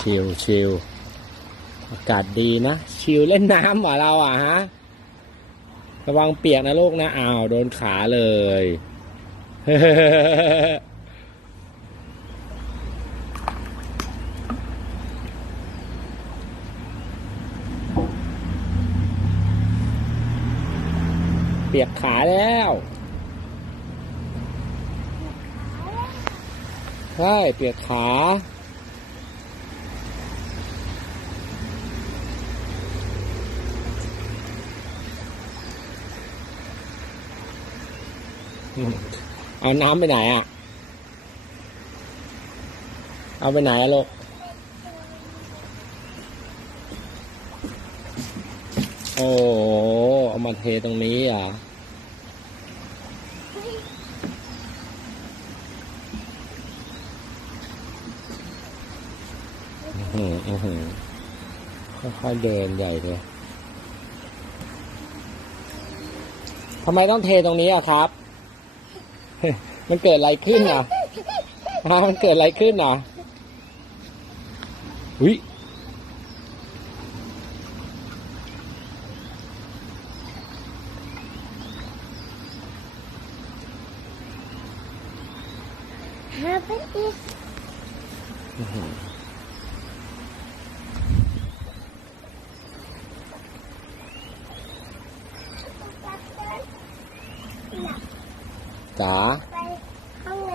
ชิลชิลอากาศดีนะ ชิลเล่นน้ำเหรอเราอะฮะ ระวังเปียกนะลูกนะอ้าวโดนขาเลยเปียกขาแล้วใช่เปียกขา เอาน้ำไปไหนอะ เอาไปไหนอะลูกโอ้เอามาเทตรงนี้อะอืมอือหือค่อยๆเดินใหญ่เลยทำไมต้องเทตรงนี้อะครับ มันเกิดอะไรขึ้นอะฮะมันเกิดอะไรขึ้นอะอุ้ย Happen is อื้อหือ จ๋าไปข้างใน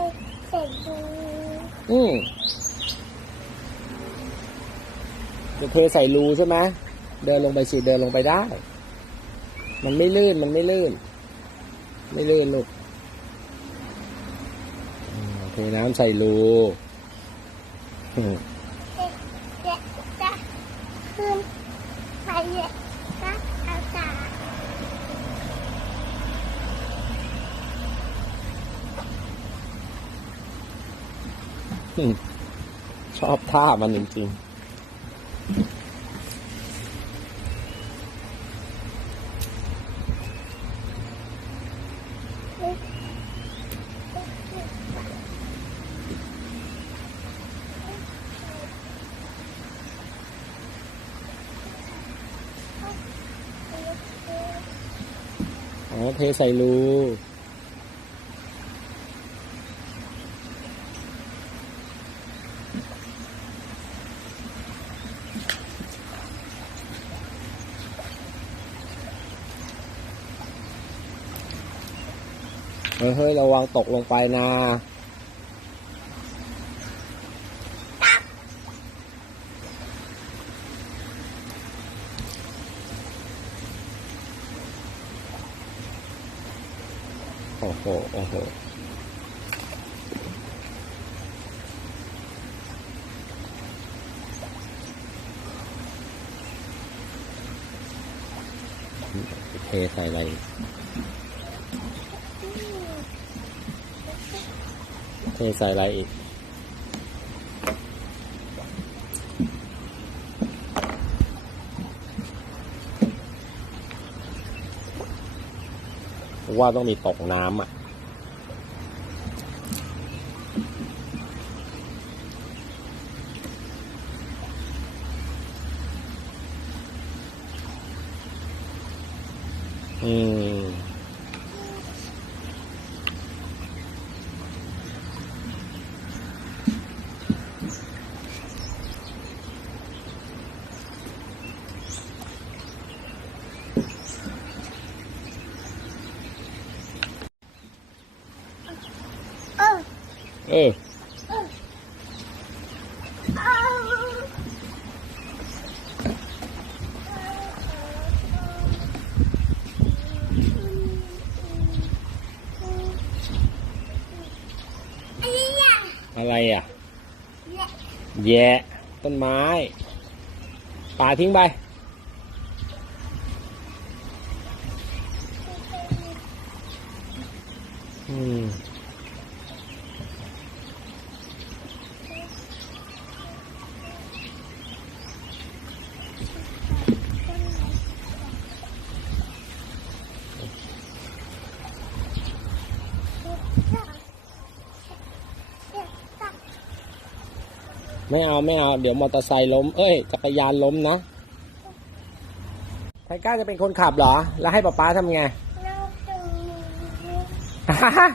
เสร็จดูอืมจะเทใส่รูใช่ไหมเดินลงไปสิเดินลงไปได้ มันไม่ลื่นมันไม่ลื่น ไม่ลื่นลูกอืมเทน้ำใส่รูอืมเด็กจะขึ้นไปเด็กก็อากาศ ชอบท่ามันจริง ๆอ๋อเทใส่รู เฮ้ยเฮ้ยระวังตกลงไปนะโอ้โห โอ้โหเทใส่อะไรอีก เทใส่อะไรอีก ว่าต้องมีตกน้ำอะอืม เออเอาไอ้เนี่ยอะไรอะเนี่ยแย่ต้นไม้ป่าทิ้งไปอืม ไม่เอาไม่เอา เดี๋ยวมอเตอร์ไซค์ล้ม เอ้ยจักรยานล้มนะไทก้าจะเป็นคนขับเหรอ แล้วให้ป๊าป๊าทำไงนั่งตรงนี้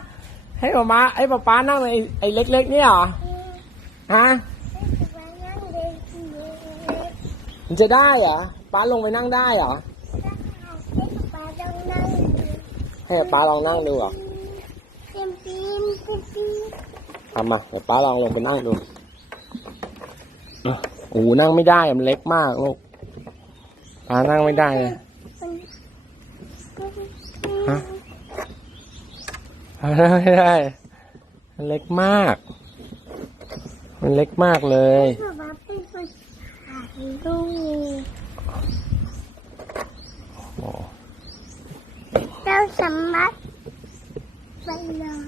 ให้ป๊าม้าให้ป๊าป๊านั่งในไอ้ไอ้เล็กๆเนี่ยเหรอฮะให้ป๊านั่งเด็กเล็กมันจะได้เหรอป๊าลงไปนั่งได้เหรอให้ป๊าต้องนั่งให้ป๊าลองนั่งดูเหรอปีนปีนปีนปีนทำมาเดี๋ยวป๊าลองลงไปนั่งดูอะโอ้โหนั่งไม่ได้อะมันเล็กมากลูกป๊านั่งไม่ได้เลยฮะป๊านั่งไม่ได้ มันเล็กมาก มันเล็กมากเลยป๊าป๊าเป็นคนถ่ายรูปโอ้เราสามารถไปเลย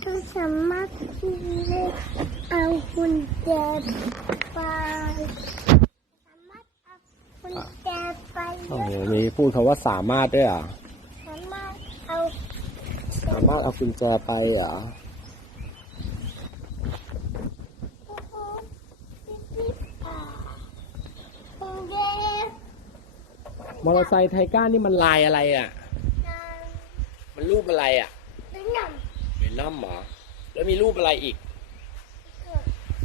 เราสามารถที่จะเอากุญแจ ไปสามารถเอากุญแจไปโหมีพูดคำว่าสามารถด้วยเหรอสามารถเอาสามารถเอากุญแจไปเหรอกุญแจมอเตอร์ไซค์ไทก้านี่มันลายอะไรอะ มันรูปอะไรอะเป็นหนังเวนัมเหรอ แล้วมีรูปอะไรอีก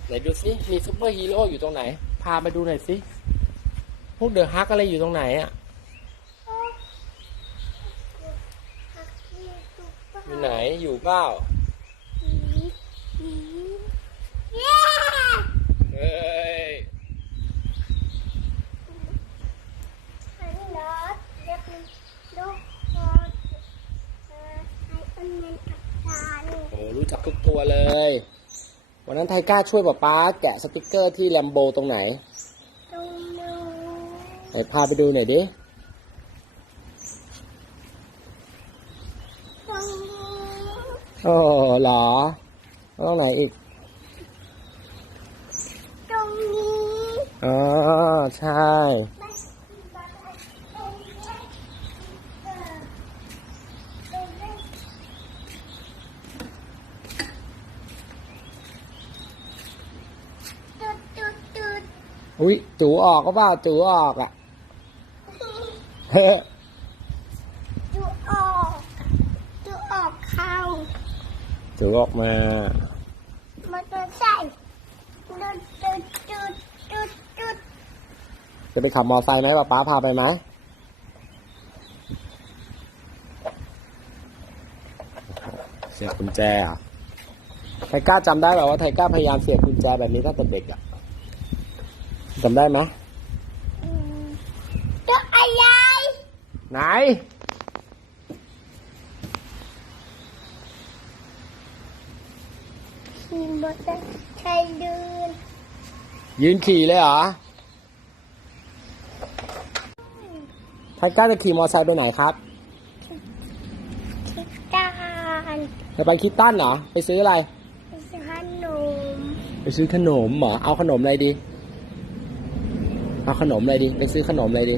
ไหนดูสิมีซูเปอร์ฮีโร่อยู่ตรงไหน พาไปดูหน่อยสิพวกเดอะฮักอะไรอยู่ตรงไหนอะอยู่ไหนอยู่เปล่าเย้เฮ้ยอันนี้รถเรียกมันลูกรถเออไอ้อันนั้นอับจานโอ้รู้จักทุกตัวเลย วันนั้นไทก้าช่วยป๊าป๊าแกะสติกเกอร์ที่แลมโบตรงไหน ตรงนู้นไหนพาไปดูหน่อยดิ ตรงนี้โอ้เหรอตรงไหนอีก ตรงนี้ อ๋อ ใช่ ไม่ไม่ตรงนี้เออตรงนี้จุดจุดจุด อุ้ยจูออกก็เปล่าจูออกอะเฮ้จุดออกจุดออกเข้าจูออกมามันจะใส่จุดจุดจุดจุดจุดจะไปขับมอไซค์ไหมป๊าป๊าพาไปไหมเสียบกุญแจเหรอะไทก้าจำได้แบบว่าไทก้าพยายามเสียบกุญแจแบบนี้ตั้งแต่เด็กอะ จำได้ไหมอืมจุดอะไร ไหน ขี่มอเตอร์ไซค์เดินยืนขี่เลยเหรอไทก้าจะขี่มอไซค์ไปไหนครับทิศตานจะไปคิดตันเหรอ ไปซื้ออะไร ไปซื้อขนม ไปซื้อขนมเหรอ เอาขนมอะไรดี เอาขนมอะไรดีไปซื้อขนมอะไรดี